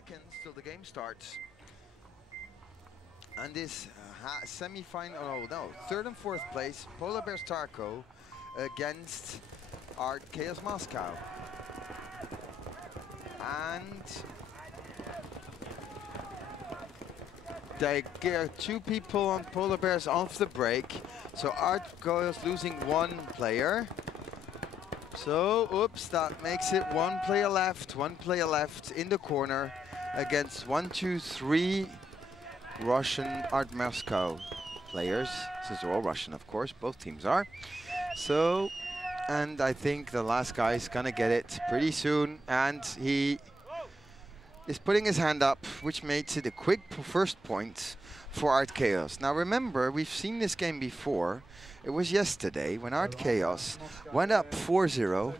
seconds till the game starts. And this semi-final, oh no, third and fourth place, Polar Bears Tarko against Art Chaos Moscow. And they get two people on Polar Bears off the break. So Art Chaos losing one player. So, oops, that makes it one player left in the corner against 1, 2, 3 Russian Art Moscow players. Since they're all Russian, of course, both teams are. So, and I think the last guy is gonna get it pretty soon, and he is putting his hand up, which makes it a quick first point for Art Chaos. Now remember, we've seen this game before. It was yesterday when Art Chaos went up 4-0.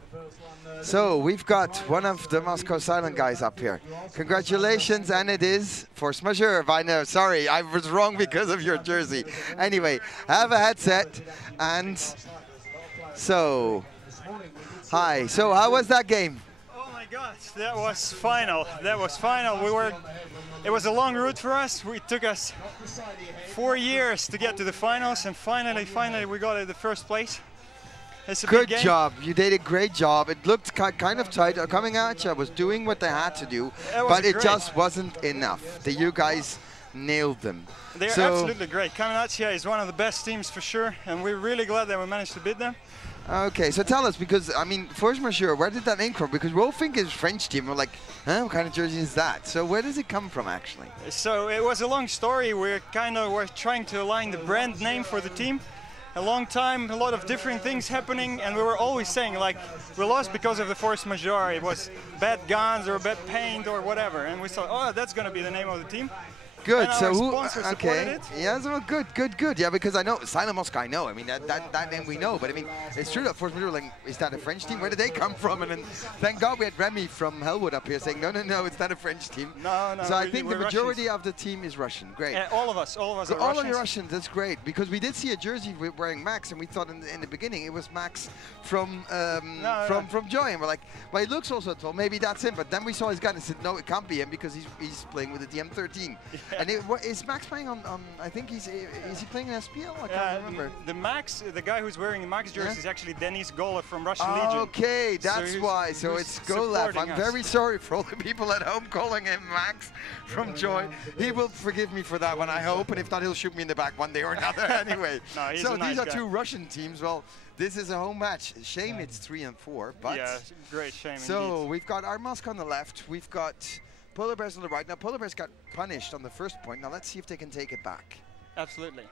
So we've got one of the Moscow Silent guys up here. Congratulations, and it is Force Majeure. I know, sorry, I was wrong because of your jersey. Anyway, have a headset, and so, hi. So how was that game? Gosh, that was final. That was final. It was a long route for us. It took us 4 years to get to the finals, and finally we got it the first place. It's a good big game. Job. You did a great job. It looked kind of tight. Coming at you, was doing what they had to do, but it just wasn't enough. You guys nailed them. They're absolutely great. Kamenatia is one of the best teams for sure, and we're really glad that we managed to beat them. Okay, so tell us, because, I mean, Force Majeure, where did that name come from? Because we all think it's French team. We're like, huh, what kind of jersey is that? So where does it come from, actually? So it was a long story. We're trying to align the brand name for the team. A long time, a lot of different things happening, and we were always saying, like, we lost because of the Force Majeure. It was bad guns or bad paint or whatever. And we thought, oh, that's going to be the name of the team. Good. So who? Okay. Yeah. So good. Yeah, because I know Silent Moscow. I know. I mean that name we know. But I mean, it's true that Force Majeure. Like, is that a French team? Where did they come from? And then, thank God we had Remy from Hellwood up here saying, no, it's not a French team. No. So I think the majority of the team is Russian. Great. All of us are Russians. All of you Russians. That's great, because we did see a jersey wearing Max, and we thought in the beginning it was Max from Joy, and we're like, well, he looks also tall. Maybe that's him. But then we saw his gun and said, no, it can't be him, because he's playing with the DM13. Yeah. And is Max playing on? I think is he playing in SPL? I can't remember. The guy who's wearing the Max jersey is actually Denis Golov from Russian Legion. Okay, that's why. So it's Golov. I'm very sorry for all the people at home calling him Max from Joy. He will forgive me for that one, I hope. And if not, he'll shoot me in the back one day or another anyway. No, so these are two Russian teams. Well, this is a home match. Shame it's 3 and 4. But yeah, great shame. So indeed. we've got Art Moscow on the left. We've got Polar Bears on the right. Now, Polar Bears got punished on the first point. Now, let's see if they can take it back. Absolutely.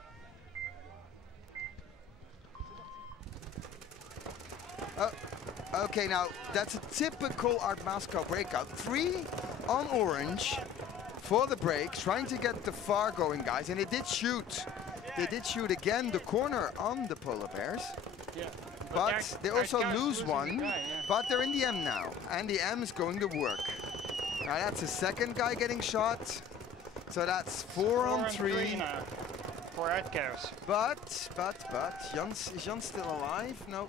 Okay, now, that's a typical Art Moscow breakout. 3 on orange for the break, trying to get the far going guys. And they did shoot. They did shoot again the corner on the Polar Bears. Yeah. But they also lose one. But they're in the M now. And the M is going to work. Now that's the second guy getting shot. So that's 4 on 3. For Art Chaos. But, is Jan still alive? No,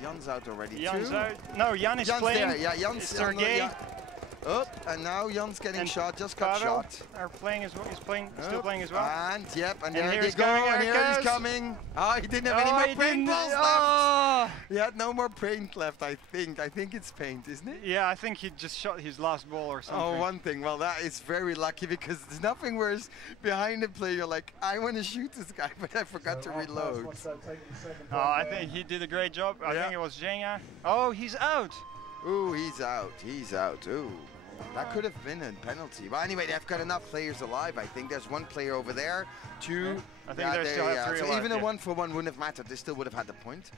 Jan's out already Jan's too. Out. No, Jan is playing. There. Yeah, Jan's Sergey. Up, and now Jan's getting shot, just got shot. Are playing as well. He's playing, still playing as well. And there they go, and here he's coming. Oh, he didn't have any more paintballs left. He had no more paint left, I think. I think it's paint, isn't it? Yeah, I think he just shot his last ball or something. Oh, one thing. Well, that is very lucky, because there's nothing worse behind the play. You're like, I want to shoot this guy, but I forgot to reload. Oh, I think he did a great job. I think it was Zhenya. Oh, he's out. Ooh, he's out. He's out. Ooh. That could have been a penalty. But anyway, they've got enough players alive. I think there's one player over there, 2. I think they still have 3 so alive, even a 1-for-1 wouldn't have mattered. They still would have had the point.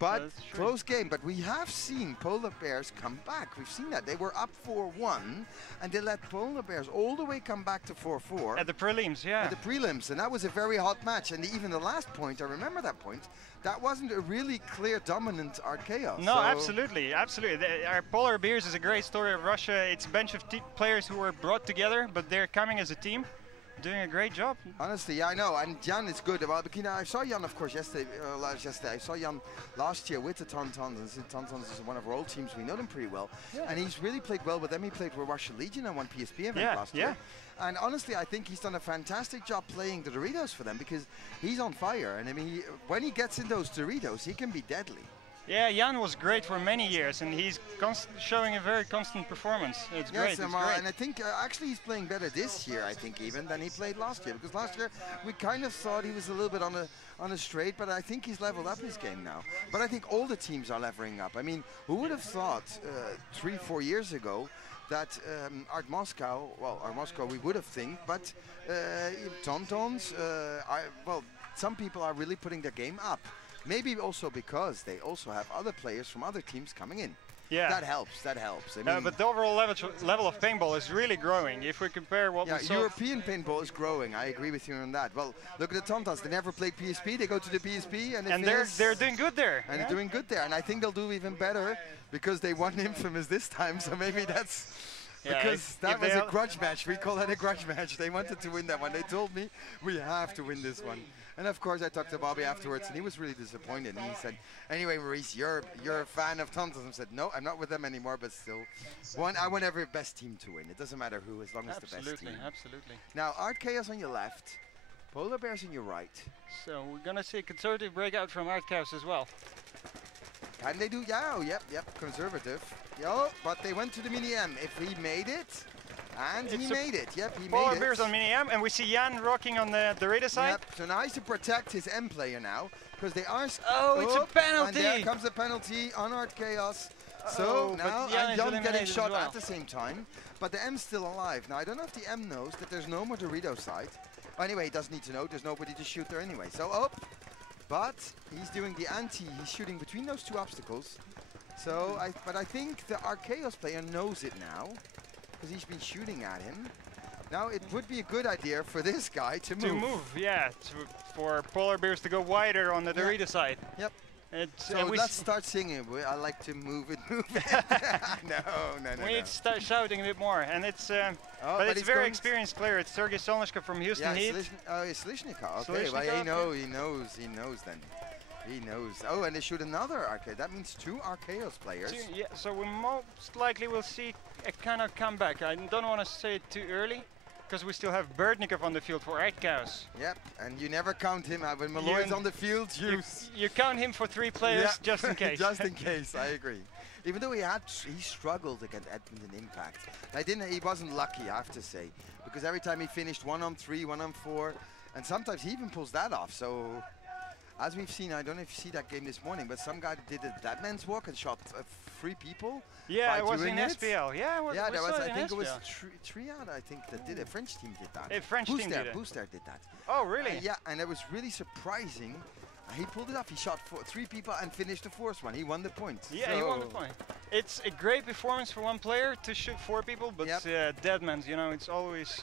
But close game. But we have seen Polar Bears come back. We've seen that. They were up 4-1, and they let Polar Bears all the way come back to 4-4. At the prelims, yeah. At the prelims, and that was a very hot match. And even the last point, I remember that point, that wasn't a really clear dominant Art Chaos. No, absolutely. Our Polar Bears is a great story of Russia. It's a bunch of players who were brought together, but they're coming as a team. doing a great job. Honestly, yeah, I know, and Jan is good. Well, but, you know, I saw Jan, of course, yesterday. I saw Jan last year with the Tauntauns. Tauntauns is one of our old teams. We know them pretty well, and he's really played well with them. He played with Russian Legion and won PSP event last year. And honestly, I think he's done a fantastic job playing the Doritos for them because he's on fire. And I mean, when he gets in those Doritos, he can be deadly. Yeah, Jan was great for many years, and he's showing a very constant performance. It's great. It's great. And I think actually he's playing better this year, I think, even than he played last year. Because last year we kind of thought he was a little bit on a straight, but I think he's leveled up his game now. But I think all the teams are leveling up. I mean, who would have thought 3-4 years ago that Art Moscow, well, Art Moscow we would have think, but Tauntauns, well, some people are really putting their game up. Maybe also because they also have other players from other teams coming in. Yeah. That helps, that helps. I mean, but the overall level of paintball is really growing. If we compare what we saw... European paintball is growing. I agree with you on that. Well, look at the Tauntauns. They never played PSP. They go to the PSP and they're doing good there. And they're doing good there. And I think they'll do even better because they won Infamous this time. So maybe that's... because that was a grudge match. We call that a grudge match. They wanted to win that one. They told me we have to win this one. And of course I talked to Bobby afterwards and he was really disappointed. And he said, anyway, Maurice, you're a fan of Tauntauns. I said, no, I'm not with them anymore, but still. I want every best team to win. It doesn't matter who, as long as the best team. Absolutely. Now, Art Chaos on your left, Polar Bears on your right. So we're going to see a conservative breakout from Art Chaos as well. Can they do? Yeah, oh, yep, conservative. Yo, but they went to the Mini-M. If he made it, and he made it. Yep, he made it. Polar Bears on Mini-M, and we see Jan rocking on the Raider side. Yep, so now he's to protect his M player now, because they are... Oh, it's a penalty! And there comes a penalty on Art Chaos. So now Jan getting shot at the same time, but the M's still alive. Now, I don't know if the M knows that there's no more Dorito side. Anyway, he does need to know. There's nobody to shoot there anyway. So, but he's doing the anti. He's shooting between those two obstacles. So, but I think the Archaeos player knows it now, because he's been shooting at him. Now it would be a good idea for this guy to move. For Polar Bears to go wider on the Dorito side. Yep. So let's start singing. I like to move it, move it. No. We need to start shouting a bit more, and it's. But it's a very experienced player. It's Sergei Solnishka from Houston Heat. It's Slishnikov. Okay, well, he knows then. He knows. Oh, and they shoot another arcade. That means two Archaeos players. Yeah, so we most likely will see a kind of comeback. I don't want to say it too early, because we still have Birdnikov on the field for Archaeos. Yep, and you never count him out. When Malloy's on the field, you count him for 3 players just in case. Just in case, I agree. Even though he struggled against Edmonton Impact. He wasn't lucky, I have to say, because every time he finished 1 on 3, 1 on 4, and sometimes he even pulls that off. So, as we've seen, I don't know if you see that game this morning, but some guy did a dead man's walk and shot 3 people. Yeah, it was in SPL. Yeah, there was. I think it was Triad. I think that did. A French team did that. A French team did it. Booster did that. Oh, really? Yeah, and it was really surprising. He pulled it off. He shot 3 people and finished the 4th one. He won the point. Yeah, he won the point. It's a great performance for one player to shoot 4 people, but dead man's, you know, it's always.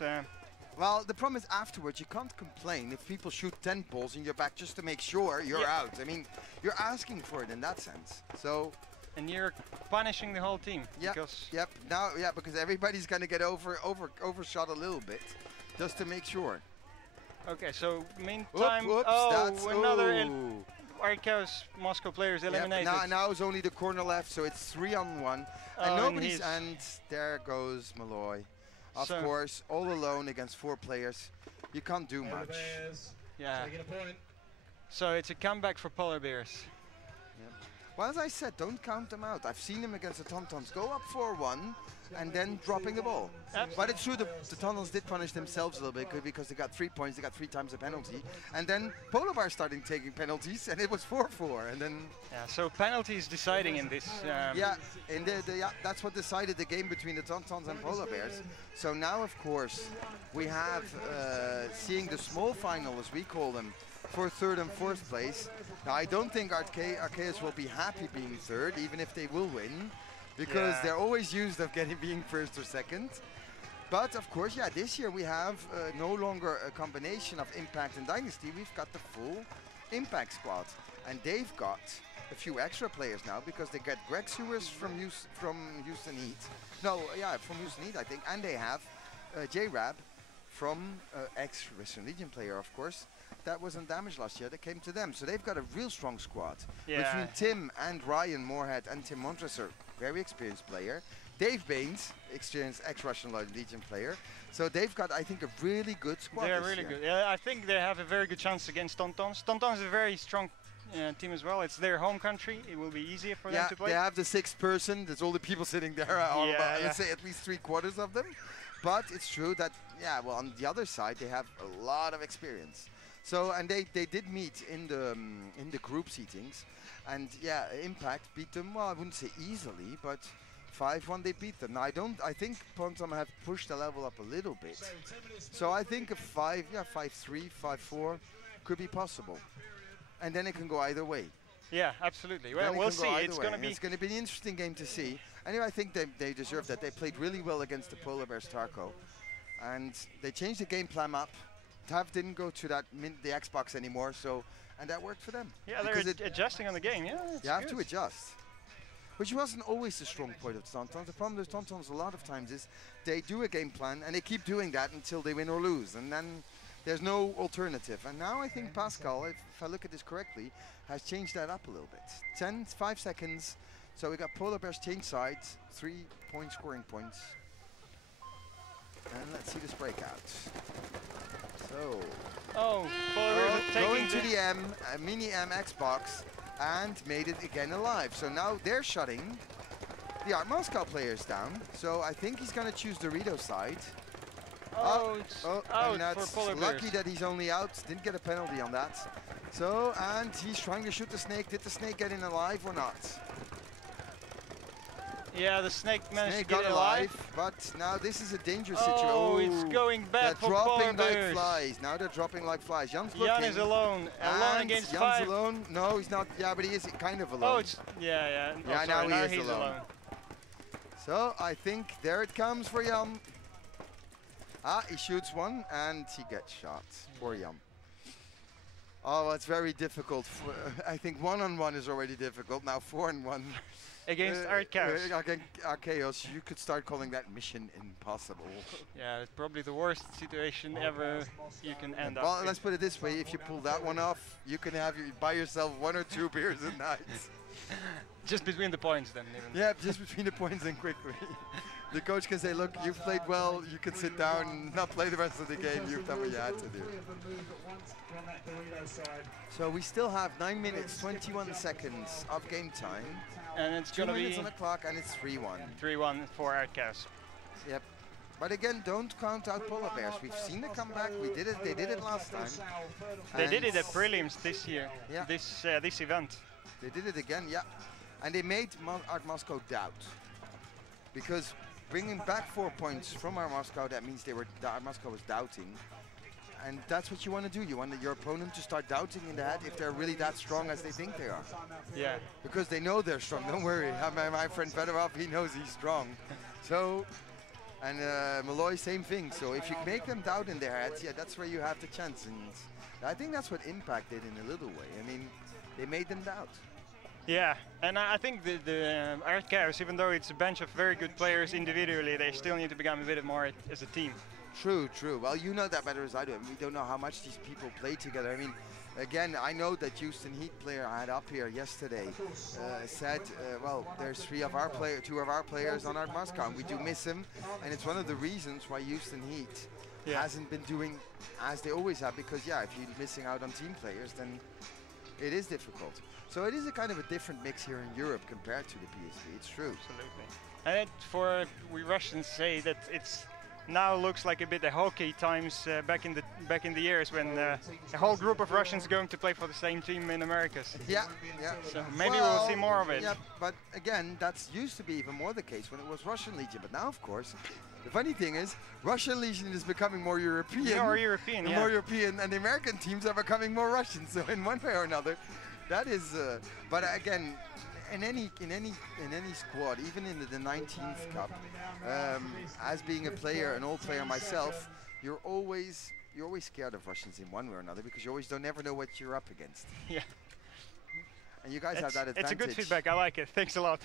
Well, the problem is afterwards you can't complain if people shoot 10 balls in your back just to make sure you're out. I mean, you're asking for it in that sense. So. And you're punishing the whole team. Yep. Now, because everybody's gonna get overshot a little bit, just to make sure. Okay, so meantime, another Archaeos Moscow players eliminated. Now it's only the corner left, so it's 3 on 1, and and there goes Malloy. Of course, all alone against 4 players. You can't do much. Yeah. So it's a comeback for Polar Bears. Well, as I said, don't count them out. I've seen them against the Tauntauns go up 4-1 and then dropping the ball. Absolutely. But it's true, the Tauntauns did punish themselves a little bit because they got 3 points, they got 3 times the penalty. And then Polar Bears started taking penalties and it was 4-4. And then so penalties deciding in this. That's what decided the game between the Tauntauns and Polar Bears. So now, of course, we have seeing the small final, as we call them, for 3rd and 4th place. Now, I don't think Archaeos will be happy being 3rd, even if they will win, because they're always used of being 1st or 2nd. But of course, this year we have no longer a combination of Impact and Dynasty. We've got the full Impact squad, and they've got a few extra players now because they get Greg Sewers from Houston Heat. From Houston Heat, I think, and they have J-Rab from ex-Western Legion player, of course, that was on damage last year that came to them. So they've got a real strong squad. Yeah. Between Tim and Ryan Moorhead and Tim Montresor, very experienced player. Dave Baines, experienced ex-Russian Legion player. So they've got, I think, a really good squad. They're really good. Yeah, I think they have a very good chance against Tauntauns. Tauntauns is a very strong team as well. It's their home country. It will be easier for them to play. They have the sixth person. There's all the people sitting there. Let's say at least 3/4 of them. But it's true that, well, on the other side, they have a lot of experience. So, and they did meet in the group seatings. And Impact beat them, well, I wouldn't say easily, but 5-1 they beat them. Now I think Pontom have pushed the level up a little bit. So I think a 5-3, 5-4 could be possible. And then it can go either way. Yeah, absolutely. Well, we'll see. It's going to be an interesting game to see. Anyway, I think they deserve that. They played really well against the Polar Bears Tarko. And they changed the game plan up. Tav didn't go to the Xbox anymore, and that worked for them. Yeah, they're adjusting on the game. Yeah, you have to adjust. Which wasn't always the strong point of the Tauntauns. The problem with Tauntauns a lot of times is they do a game plan and they keep doing that until they win or lose. And then there's no alternative. And now I think Pascal, if I look at this correctly, has changed that up a little bit. 5 seconds. So we got Polar Bears change sides, 3-point scoring points. And let's see this breakout. So, Polar Bears going to the mini M Xbox and made it again alive. So now they're shutting the Art Moscow players down. So I think he's going to choose Dorito side. It's out and that's for Polar lucky Bears. that he's only out. Didn't get a penalty on that. So, and he's trying to shoot the snake. Did the snake get in alive or not? Yeah, the snake managed to get alive. But now this is a dangerous situation. Oh, it's going bad for Polar Bears. They're dropping like flies. Now they're dropping like flies. Jan's looking. Jan is alone. Alone against Jan's 5. Alone. No, he's not. Yeah, but he is kind of alone. Oh, it's, yeah. Now he's alone. So I think there it comes for Jan. He shoots one and he gets shot. Poor Jan. Oh, it's very difficult. I think 1-on-1 is already difficult. Now 4-on-1. Against Archaeos, you could start calling that mission impossible. Yeah, it's probably the worst situation ever you can end up. Well, let's put it this way: if you pull that one off, you can buy yourself 1 or 2 beers a night. Just between the points, then. Even. Yeah, just between the points and quickly. The coach can say, "Look, you've played well. You can sit down and not play the rest of the game. You've done what you had to do." So we still have 9 minutes, 21 seconds of game time. And it's going to be 2 minutes on the clock, and it's 3-1. 3-1 for Archaeos. Yep. But again, don't count out Polar Bears. We've seen the comeback. We did it. They did it last time. They did it at prelims this year. Yeah. This event. They did it again. Yeah. And they made Art Moscow doubt, because bringing back 4 points from Art Moscow, that means Art Moscow was doubting. And that's what you want to do. You want your opponent to start doubting in the head if they're really that strong as they think they are. Yeah. Because they know they're strong. Don't worry. My friend Fedorov, he knows he's strong. So, and Malloy, same thing. So if you make them doubt in their heads, that's where you have the chance. And I think that's what Impact did in a little way. I mean, they made them doubt. Yeah, and I think the Archaeos, even though it's a bunch of very good players individually, they still need to become a bit more as a team. True. Well, you know that better as I do. I mean, we don't know how much these people play together. I mean, again, I know that Houston Heat player I had up here yesterday said, well, there's 2 of our players on Art Moscow, and we do miss him. And it's one of the reasons why Houston Heat hasn't been doing as they always have, because, if you're missing out on team players, then it is difficult. So it is a kind of a different mix here in Europe compared to the PSV. It's true. Absolutely. And we Russians say that it's now looks like a bit the hockey times back in the years when a whole group of Russians going to play for the same team in Americas. Yeah. So maybe we'll see more of it. Yeah, but again, that's used to be even more the case when it was Russian Legion. But now, of course, the funny thing is, Russian Legion is becoming more European. More European, More European, and the American teams are becoming more Russian. So in one way or another, that is. But again, in any squad, even in the 19th Cup, as being a player, an old player myself, you're always scared of Russians in one way or another, because you always never know what you're up against. Yeah. And you guys have that advantage. It's a good feedback. I like it. Thanks a lot.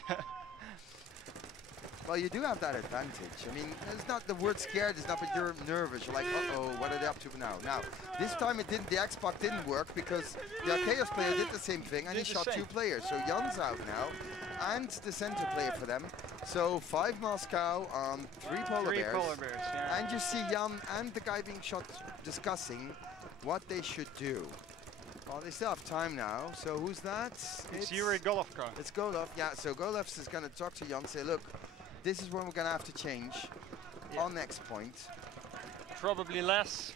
Well, you do have that advantage. I mean, it's not the word scared is not, but you're nervous. You're like, uh-oh, what are they up to now? Now, this time it didn't. The Xbox didn't work because the Archaeos player did the same thing, and he shot 2 players. So Jan's out now, and the center player for them. So 5 Moscow on 3 Polar Bears. 3 Polar Bears, yeah. And you see Jan and the guy being shot discussing what they should do. Well, they still have time now. So who's that? It's Yuri Golovko. It's Golov, yeah. So Golov is going to talk to Jan, say, look, this is when we're going to have to change on next point. Probably less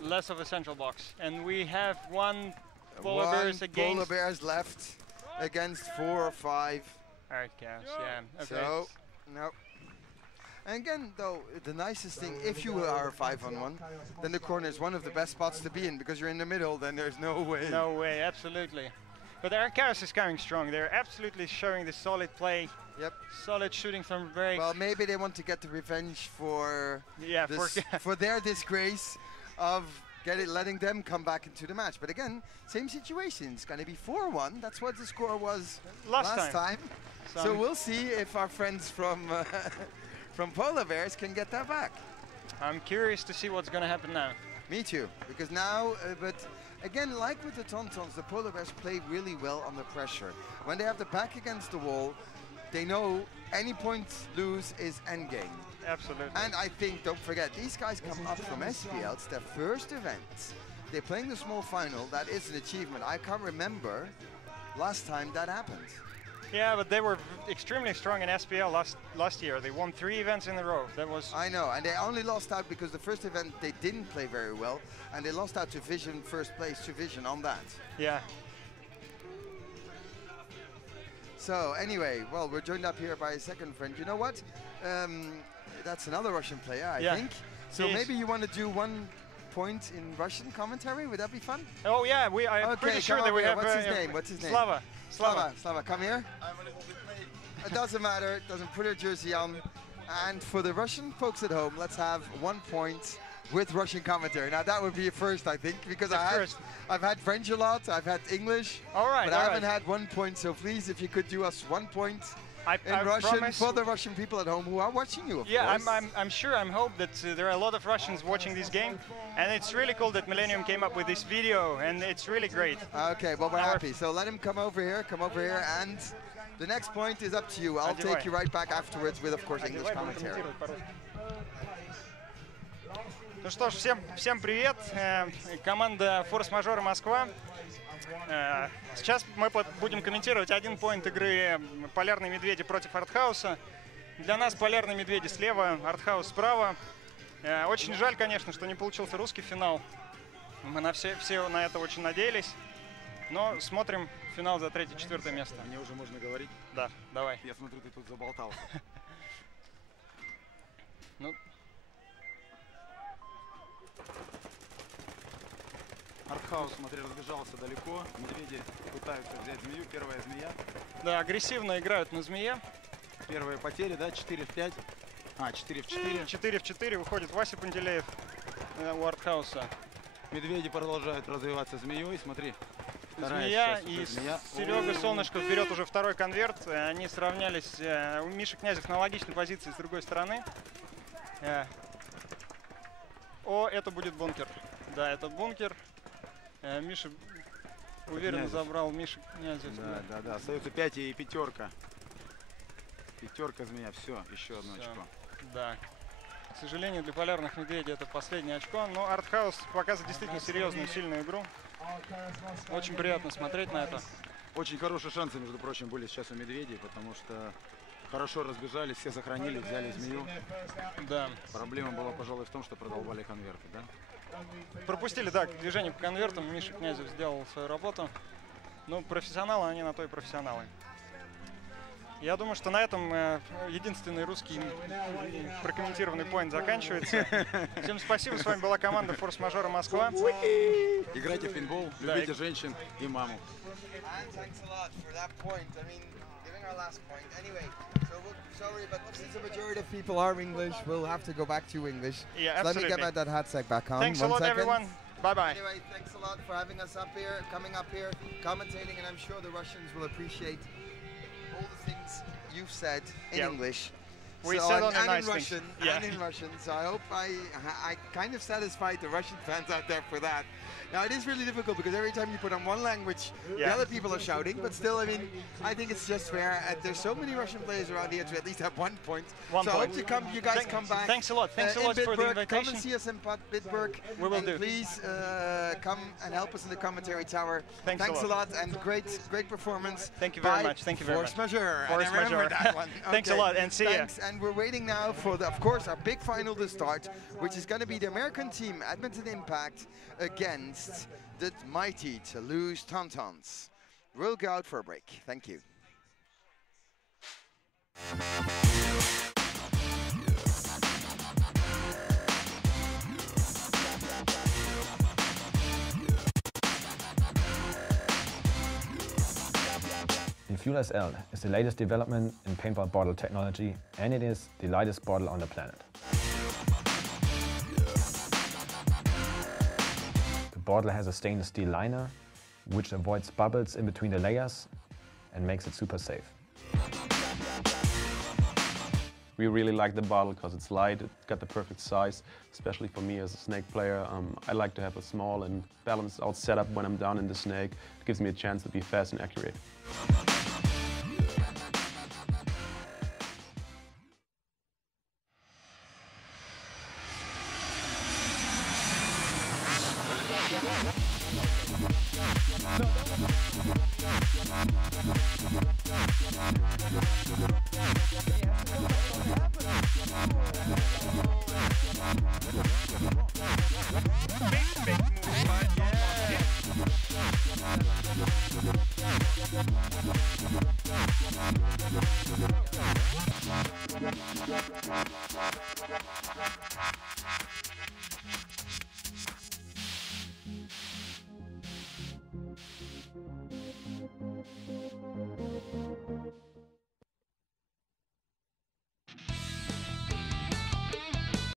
of a central box. And we have 1 Polar Bears against... Polar Bears left against 4 or 5. Archaeos, yeah. Okay. So, no. And again, though, the nicest thing, if you are 5-on-1, then the corner is one of the best spots to be in, because you're in the middle, then there's no way. No way, absolutely. But Archaeos is coming strong. They're absolutely showing the solid play. Yep. Solid shooting from break. Well, maybe they want to get the revenge for this, for their disgrace of letting them come back into the match. But again, same situation. It's going to be 4-1. That's what the score was last time. So we'll see if our friends from from Polar Bears can get that back. I'm curious to see what's going to happen now. Me too, because now, but again, like with the Tauntauns, the Polar Bears play really well under pressure. When they have the back against the wall, they know any points lose is endgame. Absolutely. And I think, don't forget, these guys come up from SPL. It's their first event. They're playing the small final. That is an achievement. I can't remember last time that happened. Yeah, but they were extremely strong in SPL last year. They won 3 events in a row. That was... I know, and they only lost out because the first event they didn't play very well, and they lost out to Vision, first place to Vision on that. Yeah. So anyway, well, we're joined up here by a second friend. You know what? That's another Russian player, I think. So maybe you want to do 1 point in Russian commentary? Would that be fun? Oh yeah, I'm pretty sure that we have... What's his name? What's his name? Slava, come here. I'm a little bit late. It doesn't matter, doesn't put her jersey on. And for the Russian folks at home, let's have 1 point with Russian commentary. Now that would be a first, I think, because I've had French a lot, I've had English, but I haven't had 1 point. So please, if you could do us 1 point in Russian for the Russian people at home who are watching you, of course. I'm sure, I hope that there are a lot of Russians watching this game, and it's really cool that Millennium came up with this video, and it's really great. Okay, well, we're happy. So let him come over here, and the next point is up to you. I'll take you right back afterwards with, of course, English commentary. Ну что ж, всем привет, команда Форс-мажора Москва. Сейчас мы будем комментировать 1 поинт игры Полярные Медведи против Артхауса. Для нас Полярные Медведи слева, Артхаус справа. Очень жаль, конечно, что не получился русский финал. Мы все на это очень надеялись. Но смотрим финал за 3-4 место. Мне уже можно говорить? Да, давай. Я смотрю, ты тут заболтал. Артхаус, смотри, разбежался далеко. Медведи пытаются взять змею. Первая змея. Да, агрессивно играют на змее. Первые потери, да, 4 в 5. 4 в 4. 4 в 4 выходит Вася Пантелеев у Артхауса. Медведи продолжают развиваться змеей. Смотри. Змея и Серега Солнышко берет уже 2-й конверт. Они сравнялись. Миша Князев на логичной позиции с другой стороны. Это будет бункер. Да, это бункер. Миша уверенно забрал Миша Князев. Да. Остается 5 и 5. 5 змея. Все, еще одно очко. Да. К сожалению, для Полярных Медведей это последнее очко. Но Артхаус показывает действительно серьезную, сильную игру. Очень приятно смотреть на это. Очень хорошие шансы, между прочим, были сейчас у Медведей, потому что хорошо разбежались, все сохранили, взяли змею. Да. Проблема была, пожалуй, в том, что продолбали конверты, да? Пропустили, да, движение по конвертам. Миша Князев сделал свою работу. Ну, профессионалы, они на то и профессионалы. Я думаю, что на этом единственный русский прокомментированный поинт заканчивается. Всем спасибо, с вами была команда Форс-мажора Москва. Играйте в пейнтбол, любите женщин и маму. Our last point. Anyway, so sorry, but since the majority of people are English, we'll have to go back to English. Yeah, so let me get that headset back on. Thanks a lot, everyone. Bye-bye. Anyway, thanks a lot for having us up here, coming up here, commentating, and I'm sure the Russians will appreciate all the things you've said in English. We So, said on the and nice in things. Russian, Yeah. and in Russian. So I hope I kind of satisfied the Russian fans out there for that. Now it is really difficult because every time you put on one language, the Yeah. other people are shouting. But still, I mean, I think it's just fair. There's so many Russian players around here to at least have 1 point. One so point. I hope you guys come back. Thanks a lot. Thanks a in lot for the Bitburg. Come invitation. and see us in Bitburg. We will and do. Please come and help us in the commentary tower. Thanks a a lot and great performance. Thank you very by much. Thank you very Force much. Majeure. Force And I remember Majeure. that one. Thanks a Okay. lot and see ya. Thanks. And we're waiting now for, of course, our big final to start, which is going to be the American team, Edmonton Impact, against the mighty Toulouse Tauntauns. We'll go out for a break. Thank you. The Fuel SL is the latest development in paintball bottle technology, and it is the lightest bottle on the planet. The bottle has a stainless steel liner, which avoids bubbles in between the layers and makes it super safe. We really like the bottle because it's light, it's got the perfect size, especially for me as a snake player. I like to have a small and balanced out setup when I'm down in the snake. It gives me a chance to be fast and accurate.